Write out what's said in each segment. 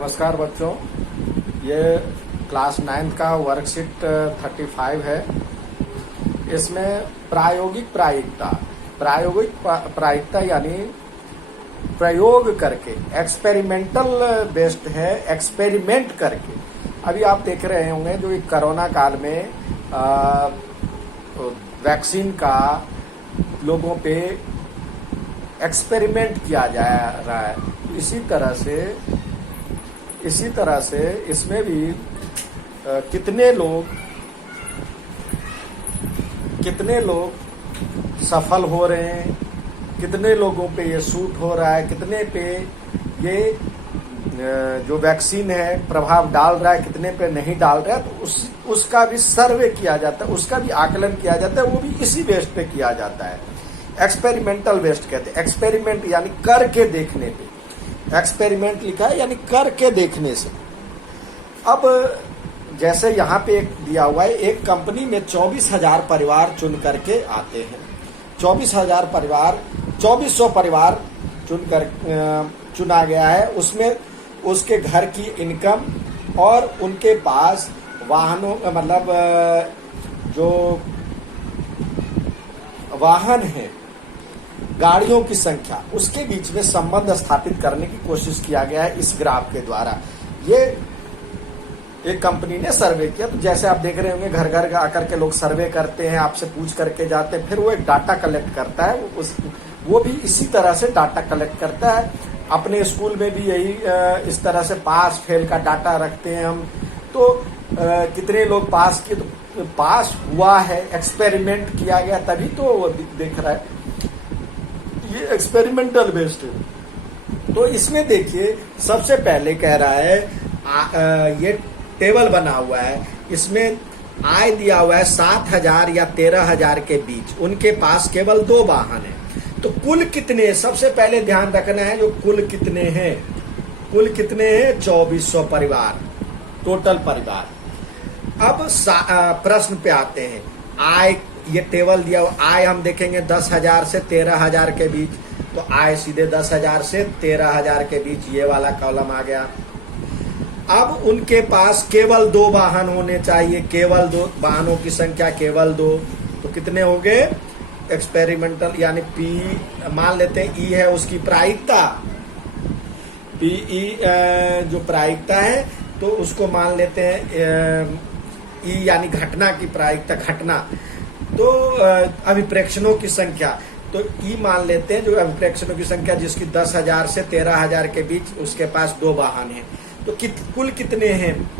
नमस्कार बच्चों, ये क्लास 9 का वर्कशीट 35 है। इसमें प्रायोगिक प्रायिकता यानी प्रयोग करके, एक्सपेरिमेंटल बेस्ड है, एक्सपेरिमेंट करके। अभी आप देख रहे होंगे जो कोरोना काल में वैक्सीन का लोगों पे एक्सपेरिमेंट किया जा रहा है। इसी तरह से इसमें भी कितने लोग सफल हो रहे हैं, कितने लोगों पे ये सूट हो रहा है, कितने पे ये जो वैक्सीन है प्रभाव डाल रहा है, कितने पे नहीं डाल रहा है, तो उसका भी सर्वे किया जाता है, उसका भी आकलन किया जाता है। वो भी इसी बेस पे किया जाता है। एक्सपेरिमेंटल बेस्ड कहते हैं। एक्सपेरिमेंट यानी करके देखने पे, एक्सपेरिमेंट लिखा है यानी करके देखने से। अब जैसे यहाँ पे एक दिया हुआ है, एक कंपनी में 24,000 परिवार चुन करके आते हैं। 24,000 परिवार, 2400 परिवार चुना गया है। उसमें उसके घर की इनकम और उनके पास वाहनों मतलब जो वाहन है, गाड़ियों की संख्या, उसके बीच में संबंध स्थापित करने की कोशिश किया गया है इस ग्राफ के द्वारा। ये एक कंपनी ने सर्वे किया। तो जैसे आप देख रहे होंगे, घर घर आकर के लोग सर्वे करते हैं, आपसे पूछ करके जाते हैं, फिर वो एक डाटा कलेक्ट करता है। वो भी इसी तरह से डाटा कलेक्ट करता है। अपने स्कूल में भी यही इस तरह से पास फेल का डाटा रखते हैं हम। तो कितने लोग पास किए, तो पास हुआ है, एक्सपेरिमेंट किया गया तभी तो वो देख रहा है। ये एक्सपेरिमेंटल बेस्ड है। तो इसमें देखिए, सबसे पहले कह रहा है ये टेबल बना हुआ है, इसमें आय दिया हुआ है 7,000 या 13,000 के बीच। उनके पास केवल 2 वाहन है। तो कुल कितने, सबसे पहले ध्यान रखना है जो कुल कितने हैं। कुल कितने हैं? 2400 परिवार, टोटल परिवार। अब प्रश्न पे आते हैं। आय, ये टेबल दिया हुआ, आय हम देखेंगे 10,000 से 13,000 के बीच। तो आय सीधे 10,000 से 13,000 के बीच, ये वाला कॉलम आ गया। अब उनके पास केवल 2 वाहन होने चाहिए, केवल 2 वाहनों की संख्या, केवल 2। तो कितने हो गए? एक्सपेरिमेंटल यानी पी मान लेते हैं, ई है उसकी प्रायिकता, पीई जो प्रायिकता है, तो उसको मान लेते हैं ई यानी घटना की प्रायिकता, घटना। तो अभिप्रेक्षणों की संख्या, तो ई मान लेते हैं जो अभिप्रेक्षणों की संख्या जिसकी 10,000 से 13,000 के बीच, उसके पास 2 वाहन हैं। तो कुल कितने हैं?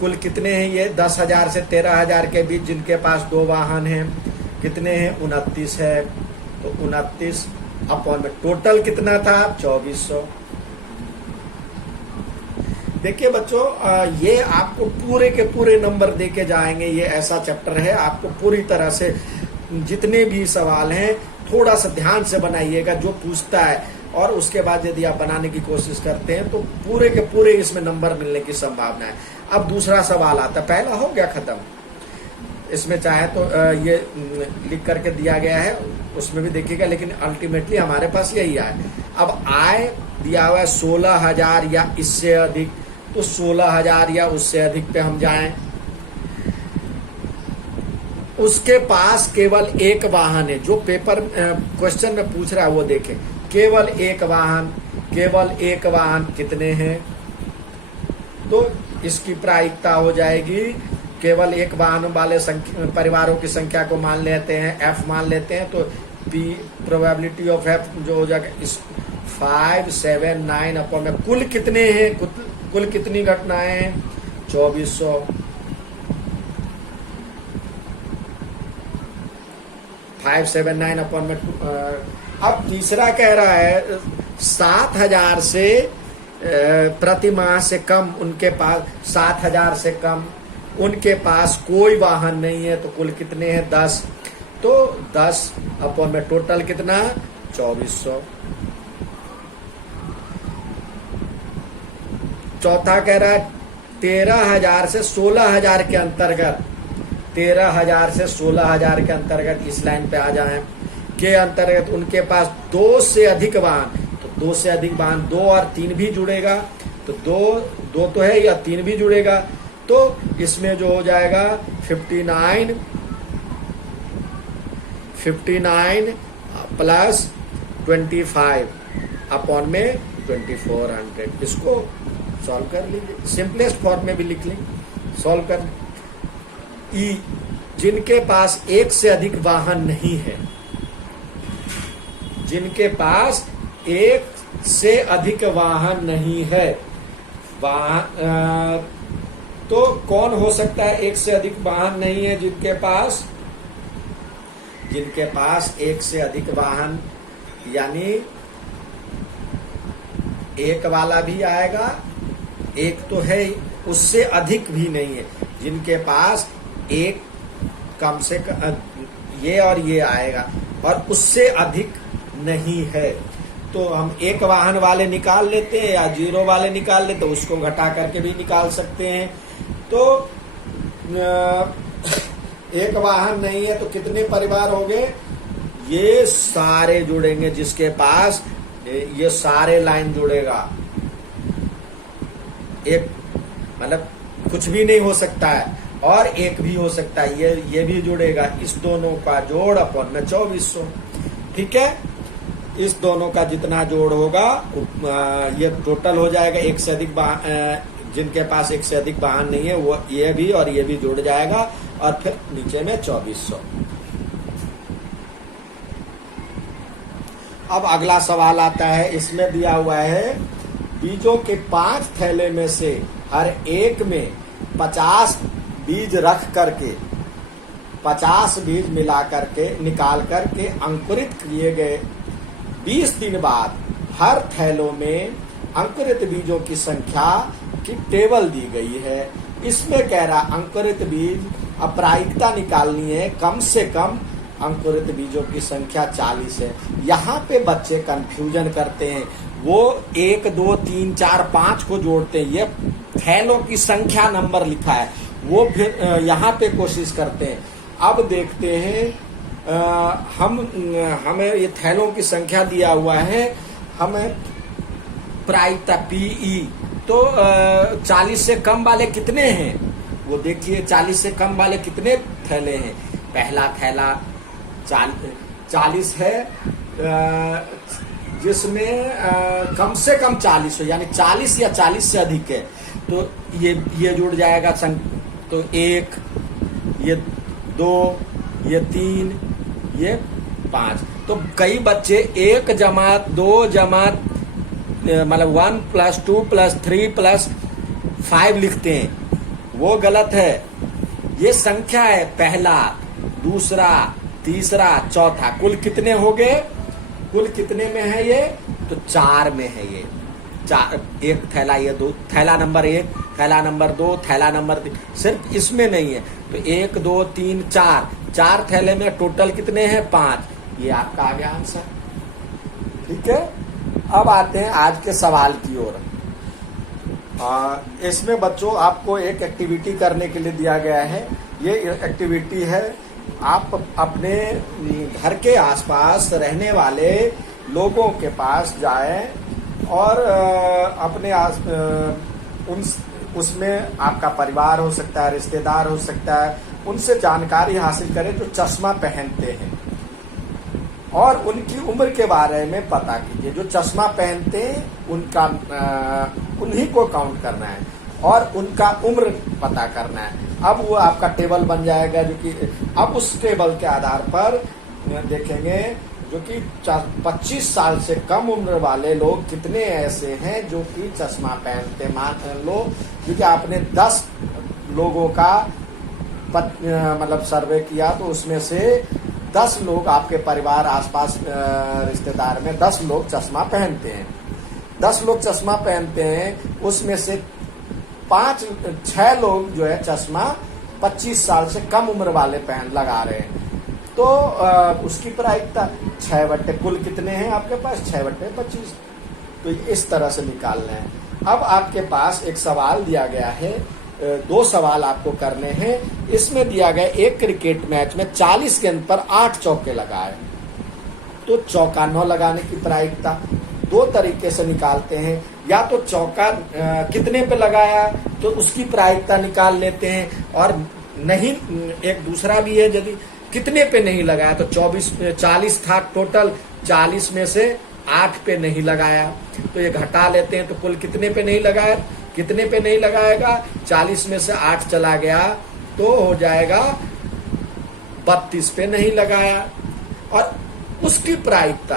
कुल कितने हैं? ये 10,000 से 13,000 के बीच जिनके पास 2 वाहन हैं, कितने हैं? 29 है। तो 29 अपॉन में टोटल कितना था? 2400। देखिए बच्चों, ये आपको पूरे के पूरे नंबर देके जाएंगे। ये ऐसा चैप्टर है, आपको पूरी तरह से जितने भी सवाल हैं थोड़ा सा ध्यान से बनाइएगा जो पूछता है, और उसके बाद यदि आप बनाने की कोशिश करते हैं तो पूरे के पूरे इसमें नंबर मिलने की संभावना है। अब दूसरा सवाल आता है, पहला हो गया खत्म। इसमें चाहे तो ये लिख करके दिया गया है, उसमें भी देखिएगा, लेकिन अल्टीमेटली हमारे पास यही आए। अब आय दिया हुआ है 16,000 या इससे अधिक, तो 16,000 या उससे अधिक पे हम जाएं। उसके पास केवल 1 वाहन है, जो पेपर क्वेश्चन में पूछ रहा है वो देखें, केवल 1 वाहन, केवल 1 वाहन कितने हैं? तो इसकी प्रायिकता हो जाएगी, केवल 1 वाहन वाले परिवारों की संख्या को मान लेते हैं, F मान लेते हैं। तो P प्रोबेबिलिटी ऑफ F जो हो जाएगा इस 579 अपॉन में कुल कितने हैं, कुल कितनी घटनाएं हैं? 2400। 579 अपॉन में। अब तीसरा कह रहा है 7,000 से प्रति माह से कम, उनके पास 7,000 से कम, उनके पास कोई वाहन नहीं है। तो कुल कितने हैं? 10। तो 10 अपॉन में टोटल कितना? 2400। चौथा कह रहा है 13,000 से 16,000 के अंतर्गत, 13,000 से 16,000 के अंतर्गत, इस लाइन पे आ जाएं, के अंतर्गत उनके पास 2 से अधिक वाहन। तो 2 से अधिक वाहन, 2 और 3 भी जुड़ेगा, तो दो दो तो है, या 3 भी जुड़ेगा, तो इसमें जो हो जाएगा 59 प्लस 25 अपॉन में 2400। इसको सॉल्व कर लीजिए, सिंपलेस्ट फॉर्म में भी लिख लें, सॉल्व कर। ई, जिनके पास एक से अधिक वाहन नहीं है, जिनके पास एक से अधिक वाहन नहीं है, तो कौन हो सकता है एक से अधिक वाहन नहीं है जिनके पास एक से अधिक वाहन, यानी एक वाला भी आएगा, एक तो है, उससे अधिक भी नहीं है, जिनके पास एक कम से कम, ये और ये आएगा, और उससे अधिक नहीं है। तो हम एक वाहन वाले निकाल लेते हैं या 0 वाले निकाल लेते, तो उसको घटा करके भी निकाल सकते हैं। तो एक वाहन नहीं है तो कितने परिवार हो गए, ये सारे जुड़ेंगे, जिसके पास ये सारे लाइन जुड़ेगा, एक मतलब कुछ भी नहीं हो सकता है, और एक भी हो सकता है, ये भी जुड़ेगा, इस दोनों का जोड़ अपॉन में 2400। ठीक है, इस दोनों का जितना जोड़ होगा ये टोटल हो जाएगा। एक से अधिक जिनके पास एक से अधिक वाहन नहीं है, वो ये भी और ये भी जुड़ जाएगा, और फिर नीचे में 2400। अब अगला सवाल आता है, इसमें दिया हुआ है बीजों के 5 थैले में से हर एक में 50 बीज रख करके 50 बीज मिला करके निकाल करके अंकुरित किए गए 20 दिन बाद हर थैलों में अंकुरित बीजों की संख्या की टेबल दी गई है। इसमें कह रहा अंकुरित बीज अप्रायिकता निकालनी है, कम से कम अंकुरित बीजों की संख्या 40 है। यहाँ पे बच्चे कंफ्यूजन करते हैं, वो 1 2 3 4 5 को जोड़ते हैं, ये थैलों की संख्या नंबर लिखा है, वो फिर यहाँ पे कोशिश करते हैं। अब देखते हैं, हमें ये थैलों की संख्या दिया हुआ है, हमें प्रायिकता पीई, तो 40 से कम वाले कितने हैं, वो देखिए 40 से कम वाले कितने थैले हैं। पहला थैला 40 है, जिसमें कम से कम 40 हो, यानी 40 या 40 से अधिक है, तो ये जुड़ जाएगा। तो 1, ये 2, ये 3, ये 5। तो कई बच्चे 1 जमात 2 जमात मतलब 1 + 2 + 3 + 5 लिखते हैं, वो गलत है। ये संख्या है, पहला, दूसरा, तीसरा, चौथा, कुल कितने हो गए, कुल कितने में है ये, तो 4 में है ये। 4, एक थैला, ये 2 थैला नंबर 1, थैला नंबर 2, थैला नंबर 3, सिर्फ इसमें नहीं है। तो 1 2 3 4 थैले में टोटल कितने हैं, 5। ये आपका आ गया आंसर। ठीक है, अब आते हैं आज के सवाल की ओर। इसमें बच्चों आपको एक एक्टिविटी करने के लिए दिया गया है। ये एक्टिविटी है, आप अपने घर के आसपास रहने वाले लोगों के पास जाएं और अपने उसमें आपका परिवार हो सकता है, रिश्तेदार हो सकता है, उनसे जानकारी हासिल करें जो चश्मा पहनते हैं, और उनकी उम्र के बारे में पता कीजिए। जो चश्मा पहनते हैं उनका उन्हीं को काउंट करना है और उनका उम्र पता करना है। अब वो आपका टेबल बन जाएगा, जो कि अब उस टेबल के आधार पर देखेंगे जो कि 25 साल से कम उम्र वाले लोग कितने ऐसे हैं जो कि चश्मा पहनते। मान लो क्योंकि आपने 10 लोगों का मतलब सर्वे किया, तो उसमें से 10 लोग आपके परिवार आसपास रिश्तेदार में 10 लोग चश्मा पहनते हैं। 10 लोग चश्मा पहनते हैं, उसमें से 6 लोग जो है चश्मा 25 साल से कम उम्र वाले लगा रहे हैं। तो उसकी प्रायिकता 6 कुल कितने हैं आपके पास, 6/25। तो इस तरह से निकालना है। अब आपके पास एक सवाल दिया गया है, 2 सवाल आपको करने हैं। इसमें दिया गया एक क्रिकेट मैच में 40 गेंद पर 8 चौके लगाए, तो चौका 9 लगाने की प्रायिकता 2 तरीके से निकालते हैं। या तो चौका कितने पे लगाया तो उसकी प्रायिकता निकाल लेते हैं, और नहीं एक दूसरा भी है, यदि कितने पे नहीं लगाया तो 40 था टोटल, 40 में से 8 पे नहीं लगाया तो ये घटा लेते हैं, तो कुल कितने पे नहीं लगाया, कितने पे नहीं लगाएगा, 40 में से 8 चला गया तो हो जाएगा 32 पे नहीं लगाया। और उसकी प्रायिकता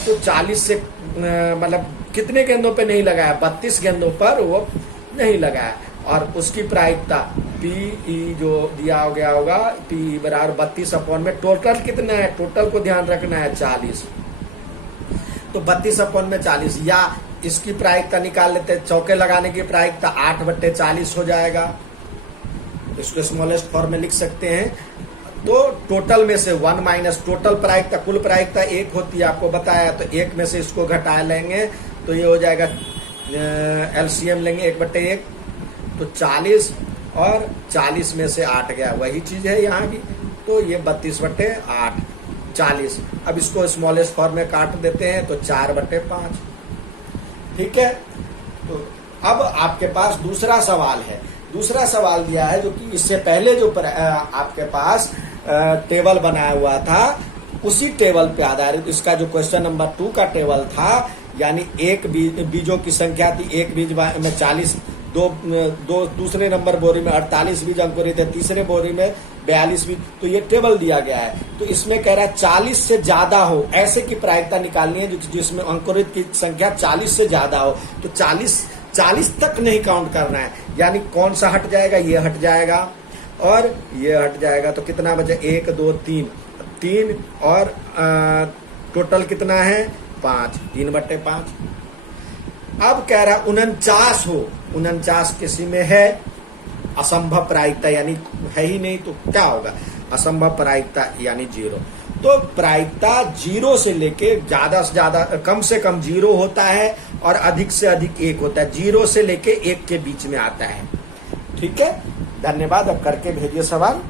तो 40 से मतलब कितने गेंदों पे नहीं लगाया, 32 गेंदों पर वो नहीं लगाया, और उसकी प्रायिकता पी जो दिया हो गया होगा, पी बराबर 32 अपॉन में टोटल कितना है, टोटल को ध्यान रखना है 40, तो 32 अपॉन में 40, या इसकी प्रायिकता निकाल लेते हैं, चौके लगाने की प्रायिकता 8/40 हो जाएगा, इसको स्मॉलेस्ट फॉर्म में लिख सकते हैं। तो टोटल में से 1 माइनस टोटल प्रायिकता, कुल प्रायिकता 1 होती है आपको बताया, तो 1 में से इसको घटा लेंगे तो ये हो जाएगा एलसीएम लेंगे 1/1, तो 40, और 40 में से 8 गया, वही चीज है यहाँ भी, तो ये 32/8 40। अब इसको स्मॉलेस्ट फॉर्म में काट देते हैं तो 4/5। ठीक है, तो अब आपके पास दूसरा सवाल है, दूसरा सवाल दिया है जो कि इससे पहले जो आपके पास टेबल बनाया हुआ था उसी टेबल पे आधारित इसका जो क्वेश्चन नंबर 2 का टेबल था, यानी एक बीजों की संख्या थी, एक बीज में 40, दो दूसरे नंबर बोरी में 48 बीज अंकुरित है, तीसरे बोरी में 42 बीज, तो ये टेबल दिया गया है। तो इसमें कह रहा है 40 से ज्यादा हो ऐसे की प्रायिकता निकालनी है जिसमें अंकुरित की संख्या 40 से ज्यादा हो, तो 40 तक नहीं काउंट करना है, यानी कौन सा हट जाएगा, ये हट जाएगा और ये हट जाएगा, तो कितना बचे 1 2 3 और टोटल कितना है 5, 3/5। अब कह रहा 49 हो, 49 किसी में है असंभव प्रायिकता, यानी है ही नहीं, तो क्या होगा असंभव प्रायिकता यानी 0। तो प्रायिकता 0 से लेके ज्यादा से ज्यादा, कम से कम 0 होता है और अधिक से अधिक 1 होता है, 0 से लेके 1 के बीच में आता है। ठीक है, धन्यवाद। अब करके भेजिए सवाल।